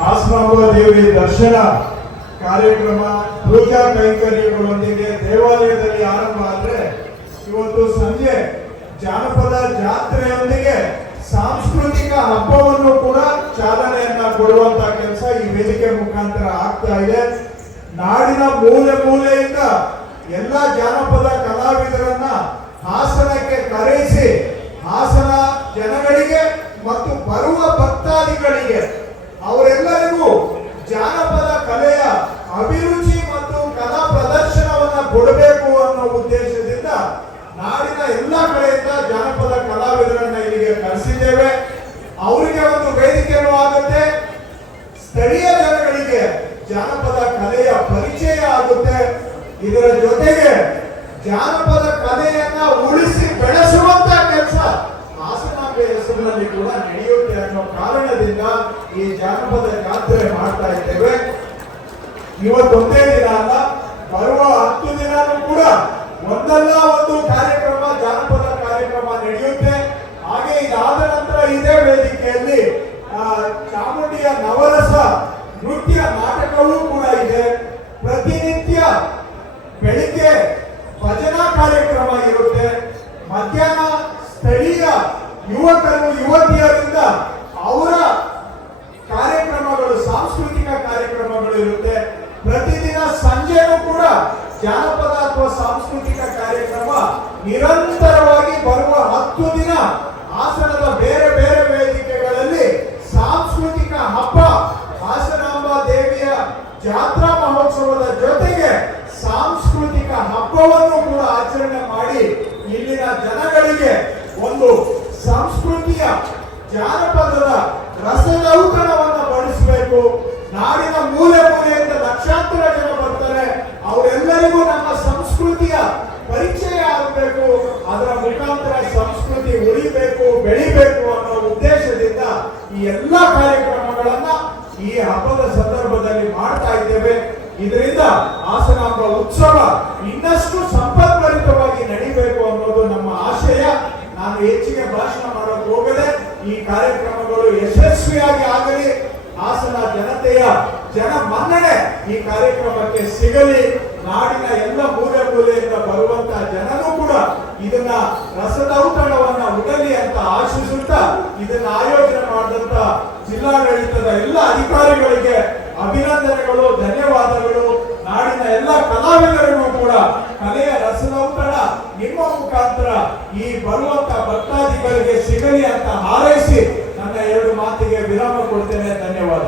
ಹಾಸನಾಂಬ ದೇವಿ ದರ್ಶನ ಕಾರ್ಯಕ್ರಮ ಪೂಜಾ ಕೈಂಕರ್ಯಗಳೊಂದಿಗೆ ದೇವಾಲಯದಲ್ಲಿ ಆರಂಭ ಆದರೆ ಇವತ್ತು ಸಂಜೆ ಜಾನಪದ ಜಾತ್ರೆಯೊಂದಿಗೆ ಸಾಂಸ್ಕೃತಿಕ ಹಬ್ಬವನ್ನು ಕೂಡ ಚಾಲನೆಯನ್ನ ಕೊಡುವಂತ ಕೆಲಸ ಈ ವೇದಿಕೆ ಮುಖಾಂತರ ಆಗ್ತಾ ಇದೆ. ನಾಡಿನ ಮೂಲೆ ಮೂಲೆಯಿಂದ ಎಲ್ಲ ಜಾನಪದ ಕಲಾವಿದರನ್ನ ಹಾಸನಕ್ಕೆ ಕರೆಸಿ ಹಾಸನ ಜನಗಳಿಗೆ ಮತ್ತು ಬರುವ ಭಕ್ತಾದಿಗಳಿಗೆ ಅವರೆಲ್ಲರಿಗೂ ಜಾನಪದ ಕಲೆಯ ಅಭಿರುಚಿ ಮತ್ತು ಕಲಾ ಪ್ರದರ್ಶನವನ್ನ ಕೊಡಬೇಕು ಅನ್ನೋ ಉದ್ದೇಶದಿಂದ ನಾಡಿನ ಎಲ್ಲ ಕಡೆಯಿಂದ ಜಾನಪದ ಕಲಾವಿದರನ್ನ ಇಲ್ಲಿಗೆ ಕರೆಸಿದ್ದೇವೆ. ಅವರಿಗೆ ಒಂದು ವೇದಿಕೆಯೂ ಆಗುತ್ತೆ, ಸ್ಥಳೀಯ ಜನಗಳಿಗೆ ಜಾನಪದ ಕಲೆಯ ಪರಿಚಯ ಆಗುತ್ತೆ. ಇದರ ಜೊತೆಗೆ ಜಾನಪದ ಕಲೆಯನ್ನ ಉಳಿಸಿ ಬೆಳೆಸುವಂತ ಕೆಲಸ ಹಾಸನಾಂಬೆ ಹೆಸರಿನಲ್ಲಿ ಕೂಡ ನಡೆಯುತ್ತೆ ಅನ್ನೋ ಕಾರಣದಿಂದ ಈ ಜಾನಪದ ಜಾತ್ರೆ ಮಾಡ್ತಾ ಇದ್ದೇವೆ. ಇವತ್ತೊಂದೇ ದಿನ ಅಲ್ಲ, ಬರುವ 10 ದಿನಾನೂ ಕೂಡ ಒಂದಲ್ಲ ಒಂದು ಕಾರ್ಯಕ್ರಮ, ಜಾನಪದ ಕಾರ್ಯಕ್ರಮ ನಡೆಯುತ್ತೆ. ಹಾಗೆ ಇದಾದ ನಂತರ ಇದೇ ವೇದಿಕೆಯಲ್ಲಿ ಚಾಮುಂಡಿಯ ನವರಸ ನೃತ್ಯ ನಾಟಕವೂ ಕೂಡ ಇದೆ. ಪ್ರತಿನಿತ್ಯ ಬೆಳಿಗ್ಗೆ ಭಜನಾ ಕಾರ್ಯಕ್ರಮ ಇರುತ್ತೆ. ಮಧ್ಯಾಹ್ನ ಸ್ಥಳೀಯ ಯುವಕರು ಯುವತಿಯರಿಂದ ಅವರ ಕಾರ್ಯಕ್ರಮಗಳು, ಸಾಂಸ್ಕೃತಿಕ ಕಾರ್ಯಕ್ರಮಗಳು ಇರುತ್ತೆ. ಪ್ರತಿದಿನ ಸಂಜೆನೂ ಕೂಡ ಜಾನಪದ ಅಥವಾ ಸಾಂಸ್ಕೃತಿಕ ಕಾರ್ಯಕ್ರಮ ನಿರಂತರವಾಗಿ ಬರುವ 10 ದಿನ ಹಾಸನದ ಬೇರೆ ಬೇರೆ ವೇದಿಕೆಗಳಲ್ಲಿ ಸಾಂಸ್ಕೃತಿಕ ಹಬ್ಬ, ಹಾಸನಾಂಬ ದೇವಿಯ ಜಾತ್ರಾ ಮಹೋತ್ಸವದ ಜೊತೆಗೆ ಸಾಂಸ್ಕೃತಿಕ ಹಬ್ಬವನ್ನು ಕೂಡ ಆಚರಣೆ ಮಾಡಿ ಇಲ್ಲಿನ ಜನಗಳಿಗೆ ಒಂದು ಸಂಸ್ಕೃತಿಯ ಜಾನಪದದ ರಸದೌತಣವನ್ನು ಬಡಿಸಬೇಕು. ನಾಡಿನ ಮೂಲೆ ಮೂಲೆಯಿಂದ ಲಕ್ಷಾಂತರ ಜನ ಬರ್ತಾರೆ, ಅವರೆಲ್ಲರಿಗೂ ನಮ್ಮ ಸಂಸ್ಕೃತಿಯ ಪರಿಚಯ ಆಗಬೇಕು, ಅದರ ಮುಖಾಂತರ ಸಂಸ್ಕೃತಿ ಉಳಿಬೇಕು, ಬೆಳಿಬೇಕು ಅನ್ನೋ ಉದ್ದೇಶದಿಂದ ಈ ಎಲ್ಲ ಕಾರ್ಯಕ್ರಮಗಳನ್ನ ಈ ಹಬ್ಬದ ಸಂದರ್ಭದಲ್ಲಿ ಮಾಡ್ತಾ ಇದ್ದೇವೆ. ಇದರಿಂದ ಹಾಸನಾಂಬ ಉತ್ಸವ ಇನ್ನಷ್ಟು ಸಂಪದ್ಭರಿತವಾಗಿ ನಡೀಬೇಕು ಅನ್ನೋದು ನಮ್ಮ ಆಶಯ. ನಾನು ಹೆಚ್ಚಿಗೆ ಭಾಷಣ ಮಾಡೋಕೆ ಹೋಗದೆ ಈ ಕಾರ್ಯಕ್ರಮಗಳು ಯಶಸ್ವಿಯಾಗಿ ಆಗಲಿ, ಹಾಸನ ಜನತೆಯ ಜನ ಮನ್ನಣೆ ಈ ಕಾರ್ಯಕ್ರಮಕ್ಕೆ ಸಿಗಲಿ, ನಾಡಿನ ಎಲ್ಲ ಮೂಲೆ ಮೂಲೆಯಿಂದ ಬರುವಂತ ಜನರು ಕೂಡ ಇದನ್ನ ರಸದೌತಣವನ್ನ ಉಡಲಿ ಅಂತ ಆಶಿಸುತ್ತಾ ಇದನ್ನ ಆಯೋಜನೆ ಮಾಡಿದಂತ ಜಿಲ್ಲಾಡಳಿತದ ಎಲ್ಲ ಅಧಿಕಾರಿಗಳಿಗೆ ಅಭಿನಂದನೆಗಳು, ಧನ್ಯವಾದಗಳು. ನಾಡಿನ ಎಲ್ಲ ಕಲಾವಿದರಿಗೂ ಕೂಡ ಕಲೆಯ ರಸದೌತಣ ನಿಮ್ಮ ಮುಖಾಂತರ ಈ ಬರುವಂತ ಭಕ್ತಾದಿಗಳಿಗೆ ಸಿಗಲಿ ಅಂತ ಹಾರೈಸಿ ನನ್ನ 2 ಮಾತಿಗೆ ವಿರಾಮ ಕೊಡ್ತೇನೆ. ಧನ್ಯವಾದ.